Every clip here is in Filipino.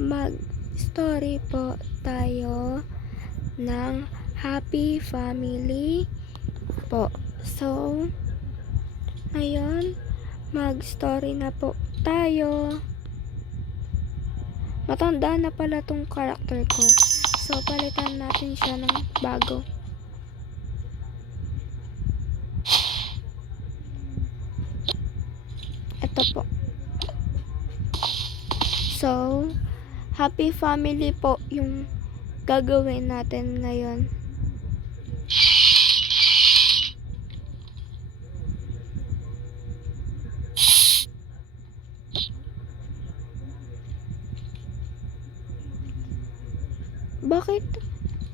Mag-story po tayo ng Happy Family po. So, ngayon, mag-story na po tayo. Matanda na pala tong character ko. So, palitan natin siya ng bago. Ito po. So, Happy Family po yung gagawin natin ngayon.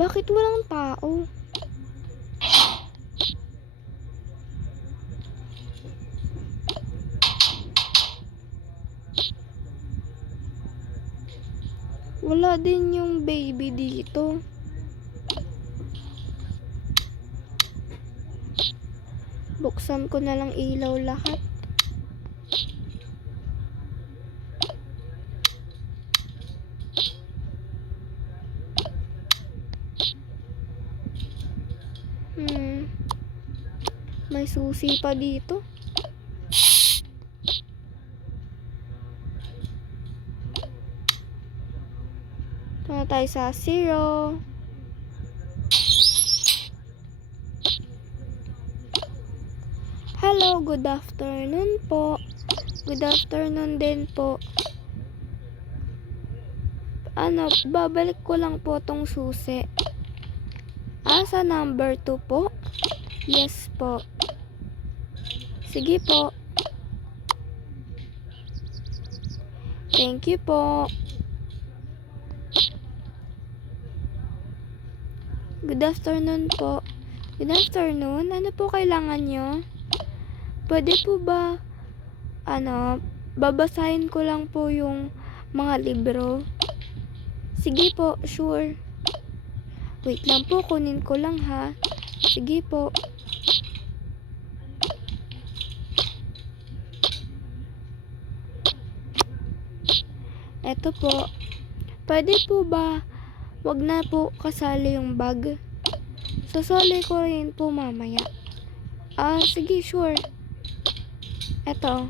Bakit walang tao? Wala din yung baby dito. Buksan ko na lang ilaw lahat. May susi pa dito. Ito na tayo sa 0. Hello, good afternoon po. Good afternoon din po. Babalik ko lang po tong susi. Sa number 2 po? Yes po. Sige po. Thank you po. Good afternoon po. Good afternoon. Ano po kailangan nyo? Pwede po ba, babasahin ko lang po yung mga libro? Sige po, sure. Wait lang po, kunin ko lang ha. Sige po. Eto po. Pwede po ba wag na po kasali yung bag? Sasali ko rin po mamaya. Sige, sure. Eto.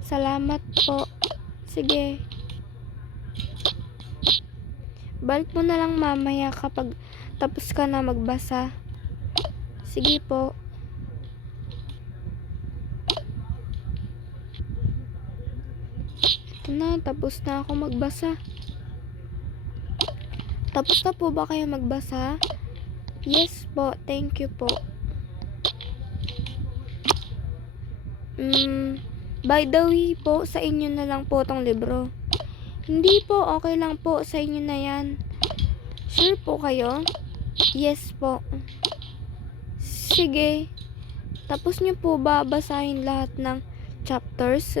Salamat po. Sige. Balik mo na lang mamaya kapag tapos ka na magbasa. Sige po. Ito na, tapos na ako magbasa. Tapos na po ba kayo magbasa? Yes po, thank you po. By the way po, sa inyo na lang po tong libro. Hindi po, okay lang po, sa inyo na yan. Sure po kayo? Yes po. Sige. Tapos nyo po ba basahin lahat ng chapters?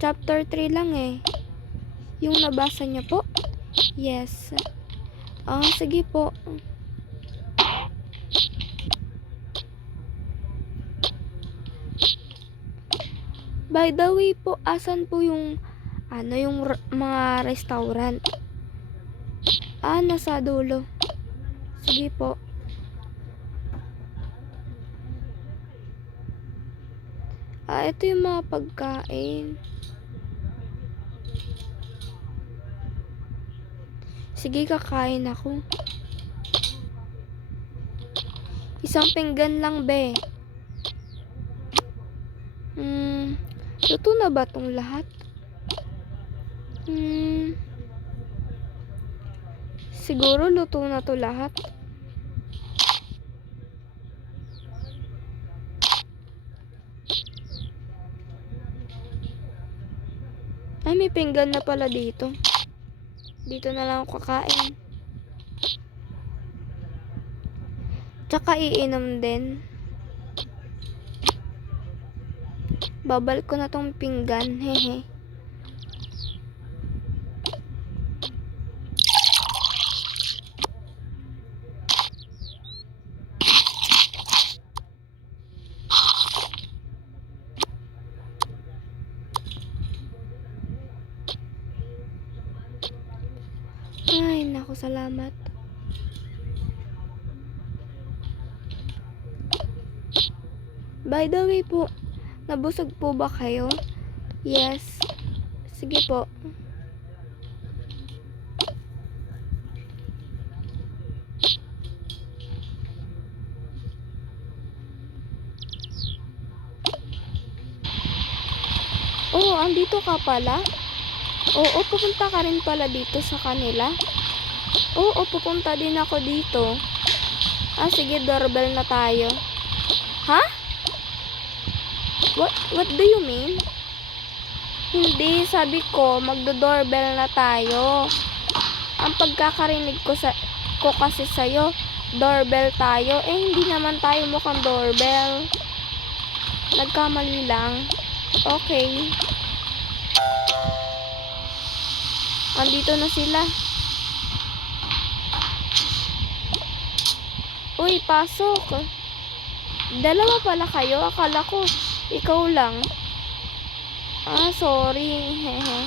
Chapter 3 lang eh. Yung nabasa nyo po? Yes. Sige po. By the way po, asan po yung yung mga restaurant? Nasa dulo. Sige po. Ito yung mga pagkain. Sige, kakain ako. Isang pinggan lang, be. Luto na ba tong lahat? Siguro luto na to lahat. May pinggan na pala dito. Dito na lang ako kakain. Tsaka iinom din. Babalik ko na tong pinggan. Hehe. Ay, naku, salamat. By the way po, nabusog po ba kayo? Yes. Sige po. Oh, andito ka pala? Oo, pupunta ka rin pala dito sa kanila? Oo, pupunta din ako dito. Sige, doorbell na tayo. Ha? What do you mean? Hindi, sabi ko, magdo-doorbell na tayo. Ang pagkakarinig ko kasi sa'yo, doorbell tayo. Hindi naman tayo mukhang doorbell. Nagkamali lang. Okay. Andito na sila. Uy, pasok. Dalawa pala kayo. Akala ko, ikaw lang. Sorry. Hehe.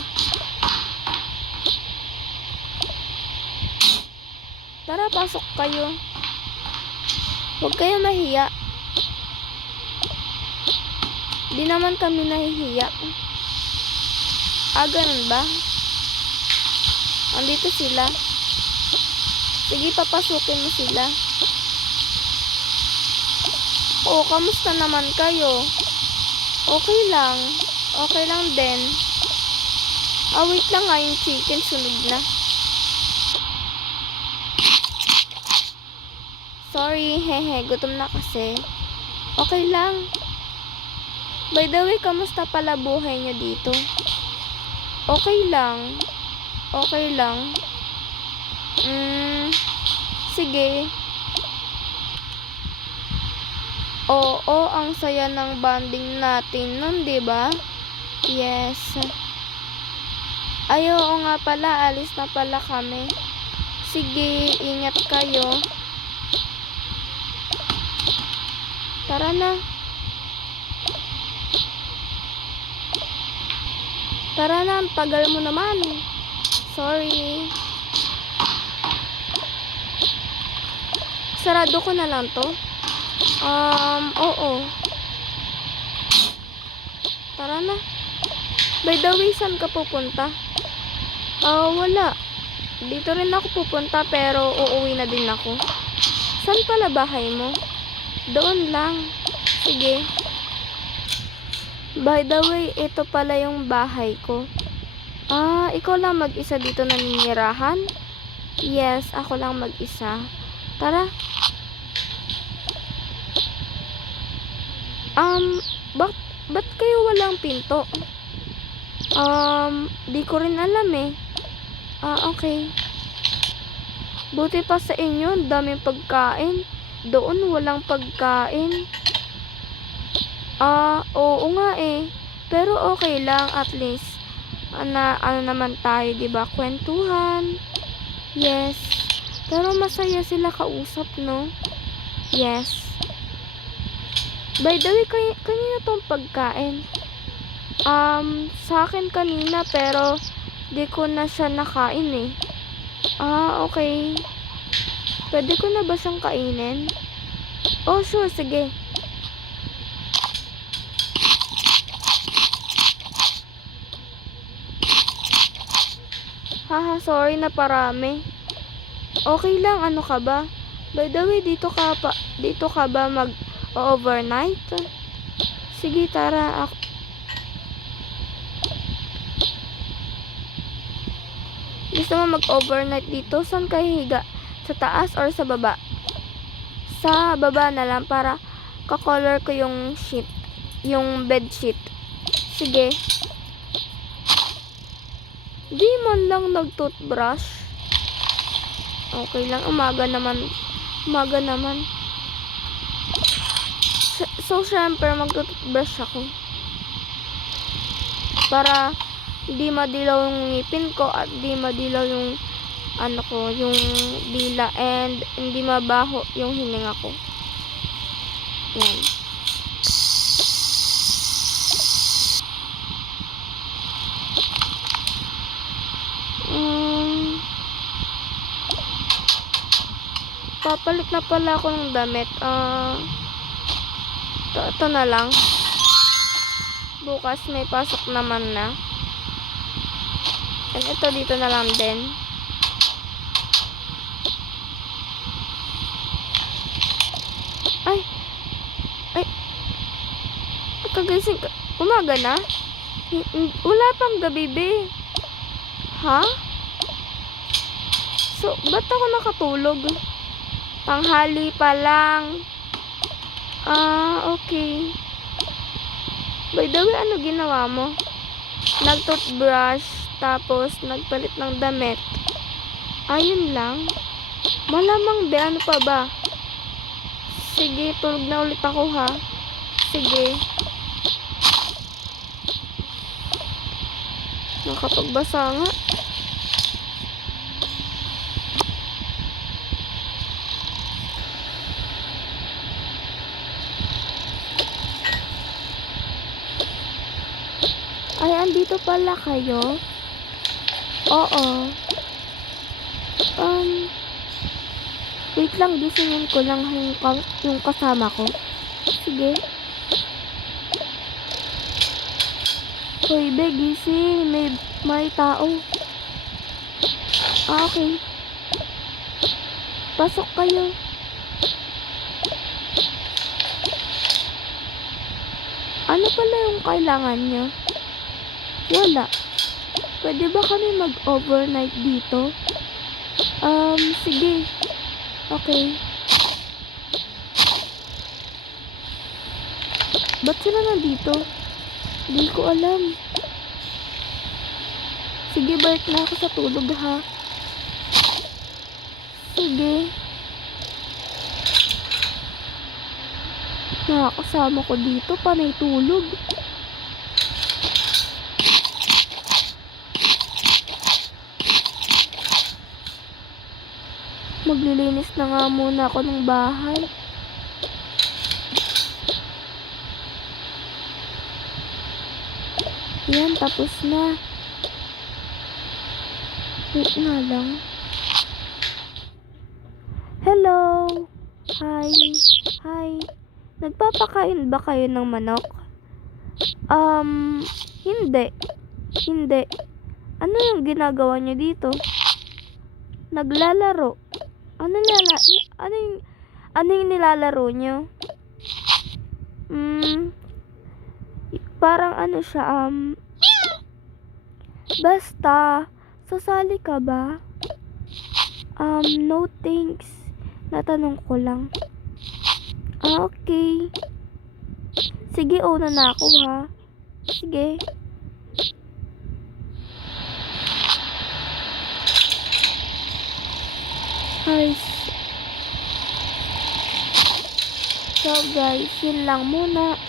Tara, pasok kayo. Huwag kayo mahiya. Di naman kami nahihiya. Ganun ba? Andito sila. Sige, papasukin mo sila. Kamusta naman kayo? Okay lang. Okay lang din. Wait lang nga, yung chicken sunog na. Sorry, hehe, gutom na kasi. Okay lang. By the way, kamusta pala buhay nyo dito? Okay lang. Okay lang. Sige. Oo, ang saya ng bonding natin nun, diba? Yes. Oo nga pala, alis na pala kami. Sige, ingat kayo. Tara na. Tara na, ang tagal mo naman. Sorry. Sarado ko na lang to. Oo. Tara na. By the way, saan ka pupunta? Wala. Dito rin ako pupunta pero uuwi na din ako. Saan pala bahay mo? Doon lang. Sige. By the way, ito pala yung bahay ko. Ikaw lang mag-isa dito naninirahan? Yes, ako lang mag-isa. Tara. Ba't kayo walang pinto? Di ko rin alam eh. Okay. Buti pa sa inyo, daming pagkain. Doon walang pagkain. Oo nga eh. Pero okay lang, at least. Ano naman tayo, diba? Kwentuhan. Yes. Pero masaya sila kausap, no? Yes. By the way, kanina tong pagkain. Sa akin kanina, pero di ko na siya nakain eh. Okay. Pwede ko na ba siyang kainin? Sure, sige. Sorry na parami. Okay lang, ano ka ba? By the way, dito ka ba mag-overnight? Sige, tara. Gusto mo mag-overnight dito? Saan kayo higa? Sa taas or sa baba? Sa baba na lang para ka-color ko yung sheet. Yung bed sheet. Sige. Di man lang nag-toothbrush. Okay lang, umaga naman. So, syempre, mag-toothbrush ako. Para di madilaw yung ngipin ko at di madilaw yung yung dila, and hindi mabaho yung hininga ko. Yan. Magpapalit na pala ako ng damit. Ito na lang. Bukas may pasok naman na. And ito dito na lang din. Ay! Kagising ka. Umaga na? Wala pang gabi, be. Ha? So, ba't ako nakatulog? Tanghali pa lang. Okay. By the way, ano ginawa mo? Nag-toothbrush, tapos nagpalit ng damit. Ayun lang. Malamang, be, ano pa ba? Sige, tulog na ulit ako, ha? Sige. Nakapagbasa nga. Ay, andito pala kayo? Oo. Wait lang, gisingin ko lang yung kasama ko. Sige. Hoy, be, gising. May tao. Okay. Pasok kayo. Ano pala yung kailangan nyo? Wala. Pwede ba kami mag-overnight dito? Sige. Okay. Ba't sila nandito? Hindi ko alam. Sige, balik na ako sa tulog, ha? Sige. Nakakasama ko dito, panay tulog. Maglilinis na nga muna ako ng bahay. Yan, tapos na. Wait nga lang. Hello! Hi! Hi! Nagpapakain ba kayo ng manok? Hindi. Hindi. Ano yung ginagawa nyo dito? Naglalaro. Ano yung nilalaro nyo? Parang ano siya, basta, sasali ka ba? No thanks. Natanong ko lang. Okay. Sige, una na ako, ha? Sige. Hi. So guys, yun lang muna.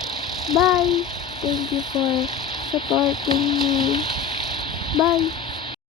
Bye. Thank you for supporting me. Bye.